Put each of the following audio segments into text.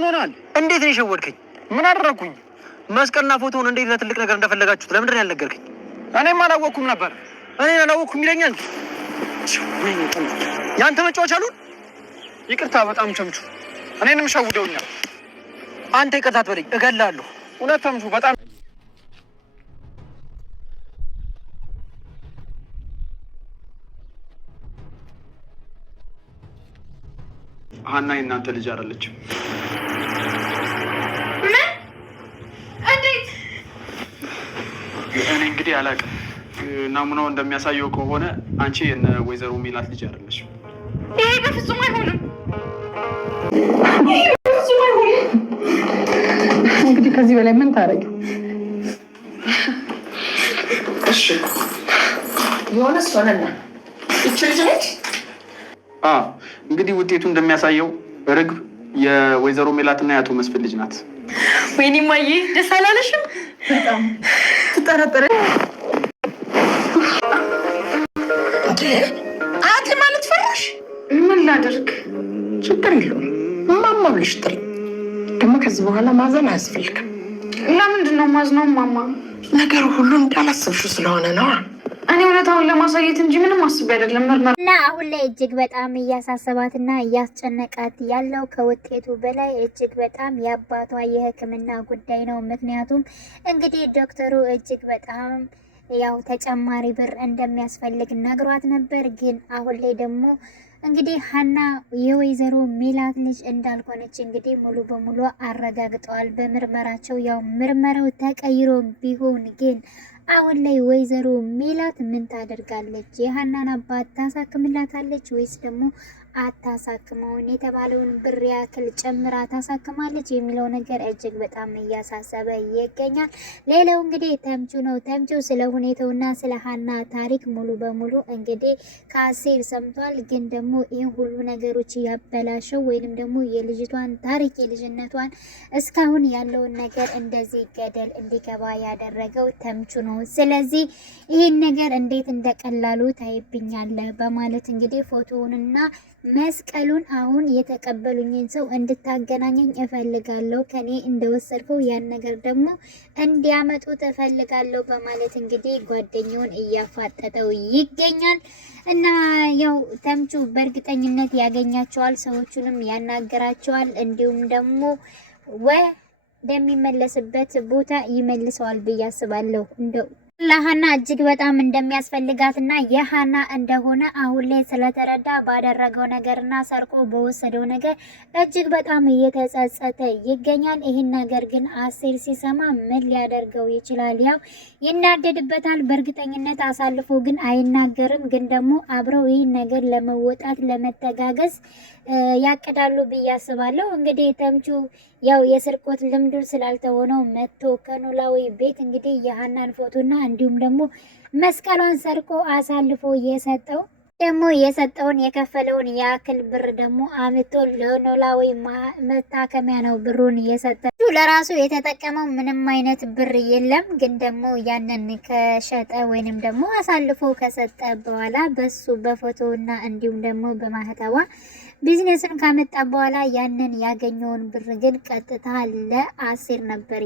ምን ሆናል? እንዴት ነው የሸወድከኝ? ምን አደረኩኝ? መስቀልና ፎቶውን እንዴት ለትልቅ ነገር እንደፈለጋችሁት ለምንድን ነው ያልነገርከኝ? እኔም አላወቅኩም ነበር። እኔን አላወቅኩም ይለኛል። ያንተ መጫወቻ አሉን። ይቅርታ በጣም ተምቹ፣ እኔንም ሸውደውኛል። አንተ ይቅርታ አትበለኝ፣ እገልሃለሁ። እውነት ተምቹ በጣም ሀና የእናንተ ልጅ አይደለችም። ምን? እንዴት? እኔ እንግዲህ አላውቅም። ናሙናው እንደሚያሳየው ከሆነ አንቺ የነ ወይዘሮ ሜላት ልጅ አይደለችም። ይሄ በፍጹም አይሆንም። ይሄ በፍጹም አይሆንም። እንግዲህ ከዚህ በላይ ምን ታረጊ? እሺ የሆነስ ሆነና እቺ ልጅ ነች። እንግዲህ ውጤቱ እንደሚያሳየው ርግብ የወይዘሮ ሜላትና የአቶ መስፍን ልጅ ናት። ወይኔ ማዬ ደስ አላለሽም? በጣም ትጠረጠረ አት ማለት ፈራሽ? ምን ላድርግ? ችግር የለውም ማማ ብለሽ ጥሪ። ደግሞ ከዚህ በኋላ ማዘን አያስፈልግም። ለምንድን ነው ማዝነው ማማ? ነገሩ ሁሉ እንዳላሰብሽው ስለሆነ ነው። እኔ እውነታውን ለማሳየት እንጂ ምንም አስቤ አይደለም። ምርመራ እና አሁን ላይ እጅግ በጣም እያሳሰባትና እያስጨነቃት ያለው ከውጤቱ በላይ እጅግ በጣም የአባቷ የሕክምና ጉዳይ ነው። ምክንያቱም እንግዲህ ዶክተሩ እጅግ በጣም ያው ተጨማሪ ብር እንደሚያስፈልግ ነግሯት ነበር። ግን አሁን ላይ ደግሞ እንግዲህ ሀና የወይዘሮ ሜላት ልጅ እንዳልሆነች እንግዲህ ሙሉ በሙሉ አረጋግጠዋል በምርመራቸው። ያው ምርመራው ተቀይሮ ቢሆን ግን አሁን ላይ ወይዘሮ ሜላት ምን ታደርጋለች? የሀናን አባት ታሳክምላታለች ወይስ ደግሞ አታሳክመውን? የተባለውን ብር ያክል ጨምራ ታሳክማለች የሚለው ነገር እጅግ በጣም እያሳሰበ ይገኛል። ሌላው እንግዲህ ተምቹ ነው። ተምቹ ስለ ሁኔታውና ስለ ሀና ታሪክ ሙሉ በሙሉ እንግዲህ ከአሴር ሰምቷል። ግን ደግሞ ይህን ሁሉ ነገሮች ያበላሸው ወይንም ደግሞ የልጅቷን ታሪክ የልጅነቷን እስካሁን ያለውን ነገር እንደዚህ ገደል እንዲገባ ያደረገው ተምቹ ነው። ስለዚህ ይህን ነገር እንዴት እንደቀላሉ ታይብኛለህ በማለት እንግዲህ ፎቶውንና መስቀሉን አሁን የተቀበሉኝን ሰው እንድታገናኘኝ እፈልጋለሁ፣ ከኔ እንደወሰድከው ያን ነገር ደግሞ እንዲያመጡት እፈልጋለሁ በማለት እንግዲህ ጓደኛውን እያፋጠጠው ይገኛል። እና ያው ተምቹ በእርግጠኝነት ያገኛቸዋል፣ ሰዎቹንም ያናገራቸዋል፣ እንዲሁም ደግሞ ወደሚመለስበት ቦታ ይመልሰዋል ብዬ አስባለሁ። እንደው ለሀና እጅግ በጣም እንደሚያስፈልጋትና የሀና እንደሆነ አሁን ላይ ስለተረዳ ባደረገው ነገርና ሰርቆ በወሰደው ነገር እጅግ በጣም እየተጸጸተ ይገኛል። ይህን ነገር ግን አሴር ሲሰማ ምን ሊያደርገው ይችላል? ያው ይናደድበታል። በእርግጠኝነት አሳልፎ ግን አይናገርም። ግን ደግሞ አብረው ይህን ነገር ለመወጣት ለመተጋገዝ ያቅዳሉ ብዬ አስባለሁ። እንግዲህ ተምቹ ያው የስርቆት ልምዱ ስላልተሆነው መጥቶ ከኖላዊ ቤት እንግዲህ የሀናን ፎቶና እንዲሁም ደግሞ መስቀሏን ሰርቆ አሳልፎ የሰጠውን የከፈለውን ያክል ብር ደግሞ አምቶ ለኖላዊ መታከሚያ ነው ብሩን እየሰጠ ለራሱ የተጠቀመው ምንም አይነት ብር የለም። ግን ደግሞ ያንን ከሸጠ ወይንም ደግሞ አሳልፎ ከሰጠ በኋላ በሱ በፎቶና እንዲሁም ደግሞ በማህተዋ ቢዝነስን ካመጣ በኋላ ያንን ያገኘውን ብር ግን ቀጥታ ለአሴር ነበር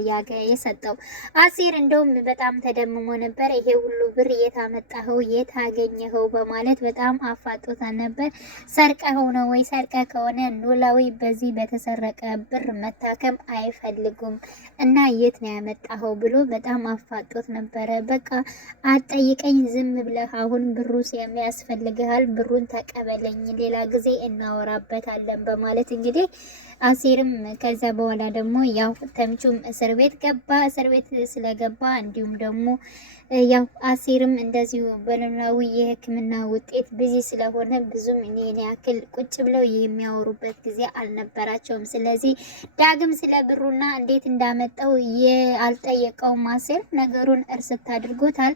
የሰጠው። አሴር እንደውም በጣም ተደምሞ ነበር። ይሄ ሁሉ ብር የት አመጣኸው? የት አገኘኸው? በማለት በጣም አፋጦታ ነበር። ሰርቀኸው ነው ወይ? ሰርቀ ከሆነ ኖላዊ በዚህ በተሰረቀ ብር መታከም አይፈልጉም እና የት ነው ያመጣኸው ብሎ በጣም አፋጦት ነበረ። በቃ አትጠይቀኝ፣ ዝም ብለህ አሁን ብሩ የሚያስፈልግሃል፣ ብሩን ተቀበለኝ፣ ሌላ ጊዜ እናወራበታለን በማለት እንግዲህ አሴርም ከዛ በኋላ ደግሞ ያው ተምቹም እስር ቤት ገባ። እስር ቤት ስለገባ እንዲሁም ደግሞ ያው አሴርም እንደዚሁ በኖላዊ የሕክምና ውጤት ቢዚ ስለሆነ ብዙም እኔን ያክል ቁጭ ብለው የሚያወሩበት ጊዜ አልነበራቸውም። ስለዚህ ዳግም ስለ ብሩና እንዴት እንዳመጣው አልጠየቀውም። አሴር ነገሩን እርስት አድርጎታል።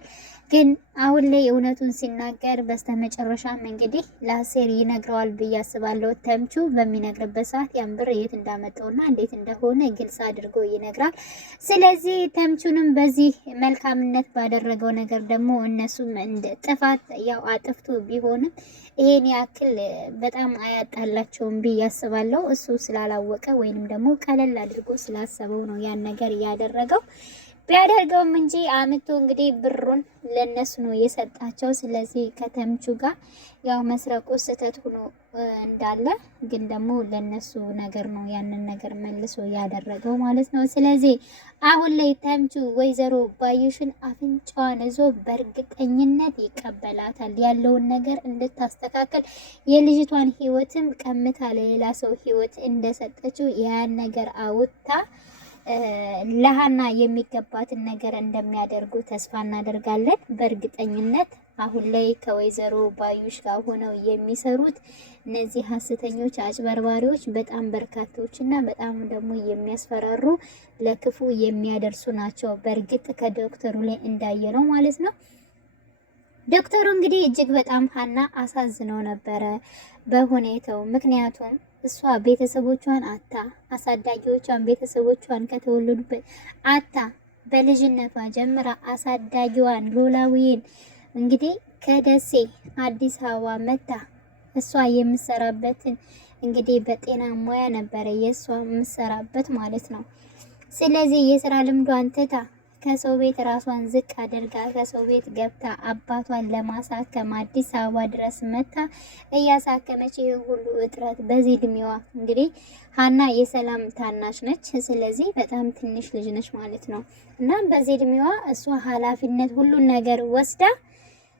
ግን አሁን ላይ እውነቱን ሲናገር በስተመጨረሻም እንግዲህ ለአሴር ይነግረዋል ብዬ አስባለሁ። ያለው ተምቹ በሚነግርበት ሰዓት ያን ብር የት እንዳመጣውና እንዴት እንደሆነ ግልጽ አድርጎ ይነግራል። ስለዚህ ተምቹንም በዚህ መልካምነት ባደረገው ነገር ደግሞ እነሱም እንደ ጥፋት ያው አጥፍቶ ቢሆንም ይሄን ያክል በጣም አያጣላቸውም ብዬ አስባለሁ። እሱ ስላላወቀ ወይንም ደግሞ ቀለል አድርጎ ስላሰበው ነው ያን ነገር ያደረገው። ቢያደርገውም እንጂ አምቶ እንግዲህ ብሩን ለነሱ ነው የሰጣቸው። ስለዚህ ከተምቹ ጋር ያው መስረቁ ስህተት ሆኖ እንዳለ ግን ደግሞ ለነሱ ነገር ነው ያንን ነገር መልሶ ያደረገው ማለት ነው። ስለዚህ አሁን ላይ ተምቹ ወይዘሮ ባዩሽን አፍንጫዋን ይዞ በእርግጠኝነት ይቀበላታል። ያለውን ነገር እንድታስተካከል የልጅቷን ህይወትም ቀምታ ለሌላ ሰው ህይወት እንደሰጠችው ያን ነገር አውጥታ ለሃና የሚገባትን ነገር እንደሚያደርጉ ተስፋ እናደርጋለን። በእርግጠኝነት አሁን ላይ ከወይዘሮ ባዩሽ ጋር ሆነው የሚሰሩት እነዚህ ሐሰተኞች አጭበርባሪዎች በጣም በርካቶች እና በጣም ደግሞ የሚያስፈራሩ ለክፉ የሚያደርሱ ናቸው። በእርግጥ ከዶክተሩ ላይ እንዳየነው ማለት ነው። ዶክተሩ እንግዲህ እጅግ በጣም ሃና አሳዝነው ነበረ በሁኔታው። ምክንያቱም እሷ ቤተሰቦቿን አታ አሳዳጊዎቿን ቤተሰቦቿን ከተወለዱበት አታ በልጅነቷ ጀምራ አሳዳጊዋን ኖላዊን እንግዲህ ከደሴ አዲስ አበባ መታ እሷ የምሰራበትን እንግዲህ በጤና ሙያ ነበረ የእሷ የምሰራበት ማለት ነው። ስለዚህ የስራ ልምዷን ትታ ከሰው ቤት ራሷን ዝቅ አድርጋ ከሰው ቤት ገብታ አባቷን ለማሳከም አዲስ አበባ ድረስ መታ እያሳከመች ይህ ሁሉ እጥረት በዚህ እድሜዋ እንግዲህ ሃና የሰላም ታናሽ ነች። ስለዚህ በጣም ትንሽ ልጅ ነች ማለት ነው። እና በዚህ እድሜዋ እሷ ኃላፊነት ሁሉን ነገር ወስዳ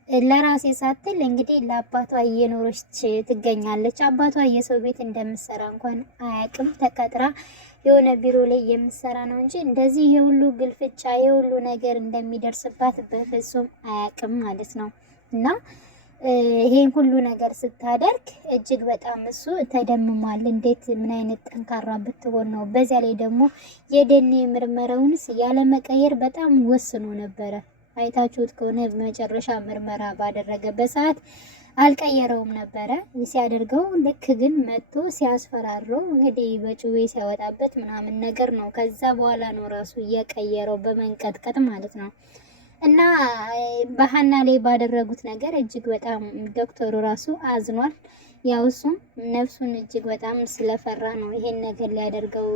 ለራሴ ሳትል እንግዲህ ለአባቷ እየኖረች ትገኛለች። አባቷ የሰው ቤት እንደምትሰራ እንኳን አያውቅም። ተቀጥራ የሆነ ቢሮ ላይ የምትሰራ ነው እንጂ እንደዚህ የሁሉ ግልፍጫ የሁሉ ነገር እንደሚደርስባት በፍጹም አያውቅም ማለት ነው። እና ይሄን ሁሉ ነገር ስታደርግ እጅግ በጣም እሱ ተደምሟል። እንዴት ምን አይነት ጠንካራ ብትሆን ነው። በዚያ ላይ ደግሞ የደኔ ምርመራውንስ ያለ መቀየር በጣም ወስኖ ነበረ። አይታችሁት ከሆነ መጨረሻ ምርመራ ባደረገበት ሰዓት አልቀየረውም ነበረ ሲያደርገው። ልክ ግን መጥቶ ሲያስፈራረው እንግዲህ በጩቤ ሲያወጣበት ምናምን ነገር ነው። ከዛ በኋላ ነው ራሱ እየቀየረው በመንቀጥቀጥ ማለት ነው። እና በሃና ላይ ባደረጉት ነገር እጅግ በጣም ዶክተሩ ራሱ አዝኗል። ያው እሱም ነፍሱን እጅግ በጣም ስለፈራ ነው ይሄን ነገር ሊያደርገው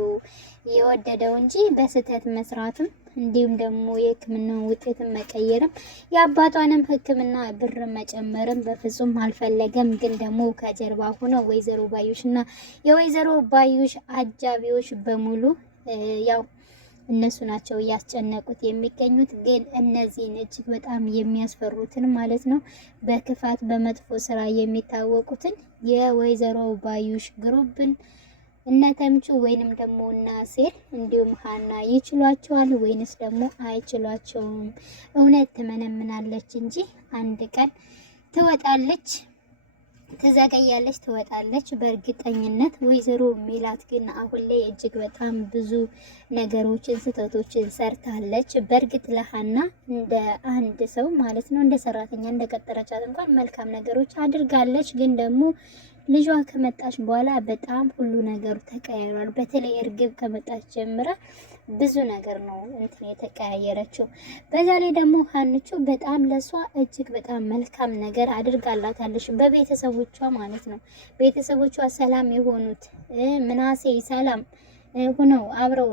የወደደው እንጂ በስህተት መስራትም እንዲሁም ደግሞ የሕክምናው ውጤትን መቀየርም የአባቷንም ሕክምና ብር መጨመርም በፍጹም አልፈለገም። ግን ደግሞ ከጀርባ ሆነው ወይዘሮ ባዩሽና የወይዘሮ ባዩሽ አጃቢዎች በሙሉ ያው እነሱ ናቸው እያስጨነቁት የሚገኙት። ግን እነዚህን እጅግ በጣም የሚያስፈሩትን ማለት ነው በክፋት በመጥፎ ስራ የሚታወቁትን የወይዘሮ ባዩሽ ግሩፕን እነ ተምቹ ወይንም ደግሞ እና ሴር እንዲሁም ሃና ይችሏቸዋል ወይንስ ደግሞ አይችሏቸውም? እውነት ትመነምናለች እንጂ አንድ ቀን ትወጣለች፣ ትዘገያለች፣ ትወጣለች በእርግጠኝነት። ወይዘሮ ሜላት ግን አሁን ላይ እጅግ በጣም ብዙ ነገሮችን ስህተቶችን ሰርታለች። በእርግጥ ለሃና እንደ አንድ ሰው ማለት ነው እንደ ሰራተኛ እንደ ቀጠረቻት እንኳን መልካም ነገሮች አድርጋለች። ግን ደግሞ ልጇ ከመጣች በኋላ በጣም ሁሉ ነገሩ ተቀያይሯል። በተለይ እርግብ ከመጣች ጀምራ ብዙ ነገር ነው እንትን የተቀያየረችው። በዛ ላይ ደግሞ ሃንቹ በጣም ለሷ እጅግ በጣም መልካም ነገር አድርጋላታለች በቤተሰቦቿ ማለት ነው። ቤተሰቦቿ ሰላም የሆኑት ምናሴ ሰላም ሆነው አብረው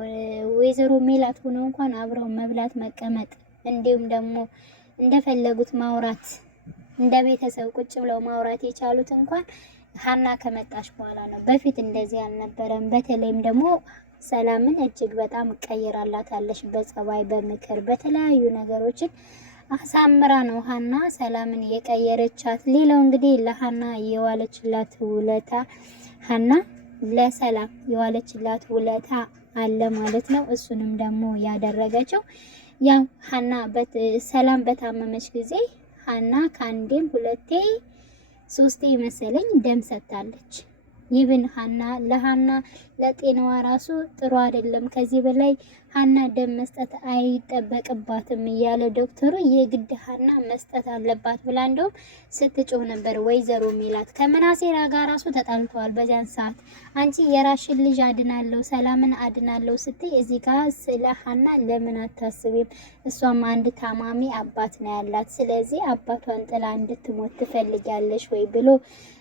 ወይዘሮ ሜላት ሆነው እንኳን አብረው መብላት መቀመጥ እንዲሁም ደግሞ እንደፈለጉት ማውራት እንደ ቤተሰብ ቁጭ ብለው ማውራት የቻሉት እንኳን ሃና ከመጣች በኋላ ነው። በፊት እንደዚህ አልነበረም። በተለይም ደግሞ ሰላምን እጅግ በጣም ቀይራላታለች በጸባይ በምክር በተለያዩ ነገሮችን አሳምራ ነው ሃና ሰላምን የቀየረቻት። ሌላው እንግዲህ ለሃና የዋለችላት ውለታ ሃና ለሰላም የዋለችላት ውለታ አለ ማለት ነው። እሱንም ደግሞ ያደረገችው ያው ሃና ሰላም በታመመች ጊዜ ሃና ከአንዴም ሁለቴ ሶስቴ መሰለኝ ደም ሰጥታለች። ይብን ሀና ለጤናዋ ራሱ ጥሩ አይደለም። ከዚህ በላይ ሀና ደም መስጠት አይጠበቅባትም እያለ ዶክተሩ የግድ ሀና መስጠት አለባት ብላ እንደውም ስትጮህ ነበር ወይዘሮ ሜላት። ከምናሴ ጋር ራሱ ተጣልተዋል በዚያን ሰዓት። አንቺ የራሽን ልጅ አድናለሁ ሰላምን አድናለሁ ስትይ እዚህ ጋር ስለ ሀና ለምን አታስቢም? እሷም አንድ ታማሚ አባት ነው ያላት። ስለዚህ አባቷን ጥላ እንድትሞት ትፈልጊያለሽ ወይ ብሎ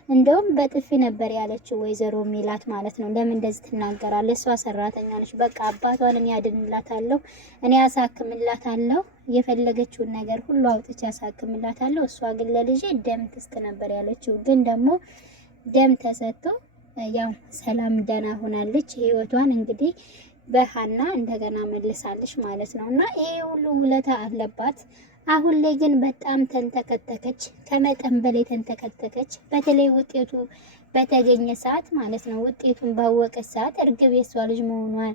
እንደውም በጥፊ ነበር ያለችው ወይዘሮ ሜላት ማለት ነው። ለምን እንደዚህ ትናገራለች? እሷ ሰራተኛ ነች። በቃ አባቷን እኔ አድንላታለሁ፣ እኔ ያሳክምላታለሁ፣ የፈለገችውን ነገር ሁሉ አውጥቼ ያሳክምላታለሁ። እሷ ግን ለልጄ ደም ትስጥ ነበር ያለችው። ግን ደግሞ ደም ተሰጥቶ ያው ሰላም ደህና ሆናለች። ህይወቷን እንግዲህ በሀና እንደገና መልሳለች ማለት ነው። እና ይሄ ሁሉ ውለታ አለባት። አሁን ላይ ግን በጣም ተንተከተከች፣ ከመጠን በላይ ተንተከተከች። በተለይ ውጤቱ በተገኘ ሰዓት ማለት ነው፣ ውጤቱን ባወቀች ሰዓት እርግብ የሷ ልጅ መሆኗን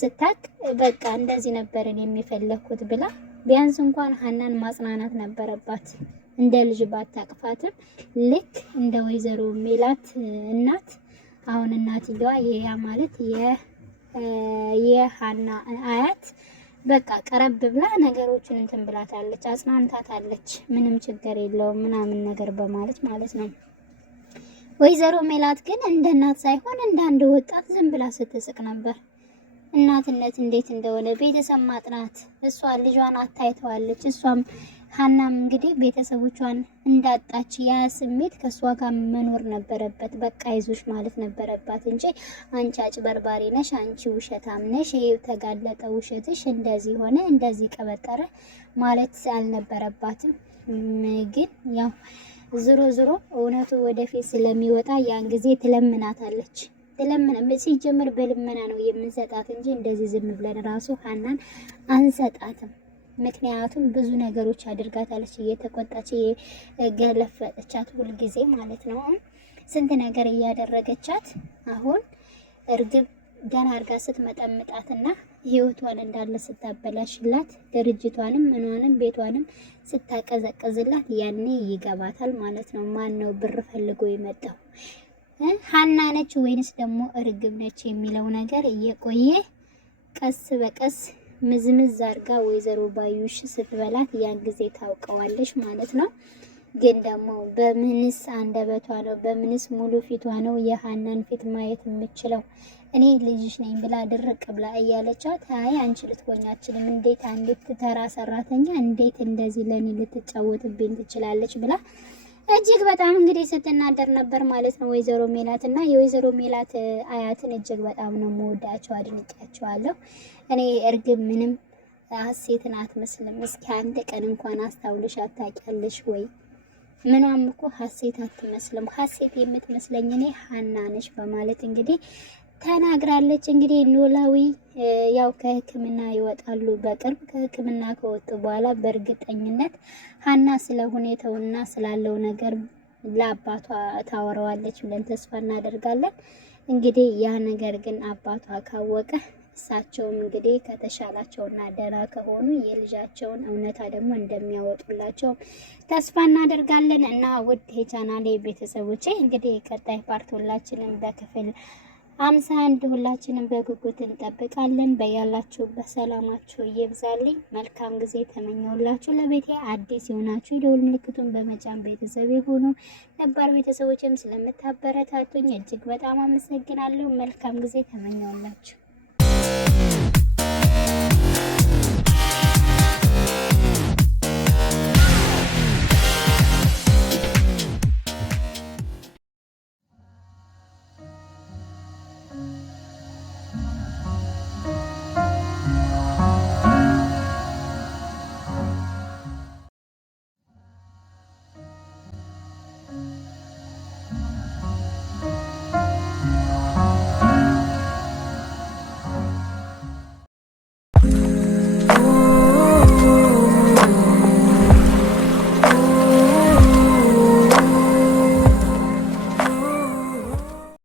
ስታቅ በቃ እንደዚህ ነበርን የሚፈለኩት ብላ ቢያንስ እንኳን ሀናን ማጽናናት ነበረባት። እንደ ልጅ ባታቅፋትም ልክ እንደ ወይዘሮ ሜላት እናት አሁን እናትየዋ የያ ማለት የሀና አያት በቃ ቀረብ ብላ ነገሮችን እንትን ብላታለች፣ አጽናንታታለች። ምንም ችግር የለውም ምናምን ነገር በማለት ማለት ነው። ወይዘሮ ሜላት ግን እንደ እናት ሳይሆን እንደ አንድ ወጣት ዝም ብላ ስትስቅ ነበር። እናትነት እንዴት እንደሆነ ቤተሰብ ማጥናት፣ እሷ ልጇን አታይተዋለች። እሷም ሀናም እንግዲህ ቤተሰቦቿን እንዳጣች ያ ስሜት ከሷ ጋር መኖር ነበረበት። በቃ ይዞሽ ማለት ነበረባት እንጂ አንቺ አጭበርባሪ ነሽ፣ አንቺ ውሸታም ነሽ፣ ይሄ ተጋለጠ ውሸትሽ፣ እንደዚህ ሆነ እንደዚህ ቀበጠረ ማለት አልነበረባትም። ግን ያው ዝሮ ዝሮ እውነቱ ወደፊት ስለሚወጣ ያን ጊዜ ትለምናታለች። ሲጀምር በልመና ነው የምንሰጣት እንጂ እንደዚህ ዝም ብለን ራሱ ሀናን አንሰጣትም። ምክንያቱም ብዙ ነገሮች አድርጋታለች፣ እየተቆጣች እየገለፈጠቻት ሁልጊዜ ማለት ነው። ስንት ነገር እያደረገቻት አሁን እርግብ ገና አርጋ ስትመጠምጣትና ህይወቷን እንዳለ ስታበላሽላት ድርጅቷንም ምኗንም ቤቷንም ስታቀዘቅዝላት ያኔ ይገባታል ማለት ነው። ማን ነው ብር ፈልጎ የመጣው ሀና ነች ወይንስ ደግሞ እርግብ ነች የሚለው ነገር እየቆየ ቀስ በቀስ ምዝምዝ አርጋ ወይዘሮ ባዩሽ ስትበላት ያን ጊዜ ታውቀዋለች ማለት ነው። ግን ደግሞ በምንስ አንደበቷ ነው በምንስ ሙሉ ፊቷ ነው የሀናን ፊት ማየት የምችለው? እኔ ልጅሽ ነኝ ብላ ድርቅ ብላ እያለቻት አይ አንቺ ልትሆኛችንም እንዴት አንዲት ተራ ሰራተኛ እንዴት እንደዚህ ለኔ ልትጫወትብኝ ትችላለች ብላ እጅግ በጣም እንግዲህ ስትናደር ነበር ማለት ነው ወይዘሮ ሜላት። እና የወይዘሮ ሜላት አያትን እጅግ በጣም ነው የምወዳቸው፣ አድንቄያቸዋለሁ። እኔ እርግብ ምንም ሀሴትን አትመስልም። እስኪ አንድ ቀን እንኳን አስታውልሽ አታውቂያለሽ ወይ? ምኗም እኮ ሀሴት አትመስልም። ሀሴት የምትመስለኝ እኔ ሀና ነሽ በማለት እንግዲህ ተናግራለች። እንግዲህ ኖላዊ ያው ከሕክምና ይወጣሉ በቅርብ። ከሕክምና ከወጡ በኋላ በእርግጠኝነት ሀና ስለ ሁኔታውና ስላለው ነገር ለአባቷ ታወራዋለች ብለን ተስፋ እናደርጋለን። እንግዲህ ያ ነገር ግን አባቷ ካወቀ እሳቸውም እንግዲህ ከተሻላቸውና ደህና ከሆኑ የልጃቸውን እውነታ ደግሞ እንደሚያወጡላቸው ተስፋ እናደርጋለን። እና ውድ የቻናሌ ቤተሰቦቼ እንግዲህ ቀጣይ ፓርት ሁላችንም በክፍል 51 ሁላችንም በጉጉት እንጠብቃለን። በያላችሁበት ሰላማችሁ ይብዛልኝ። መልካም ጊዜ ተመኘውላችሁ። ለቤቴ አዲስ የሆናችሁ የደውል ምልክቱን በመጫን ቤተሰብ የሆኑ ነባር ቤተሰቦችም ስለምታበረታቱኝ እጅግ በጣም አመሰግናለሁ። መልካም ጊዜ ተመኘውላችሁ።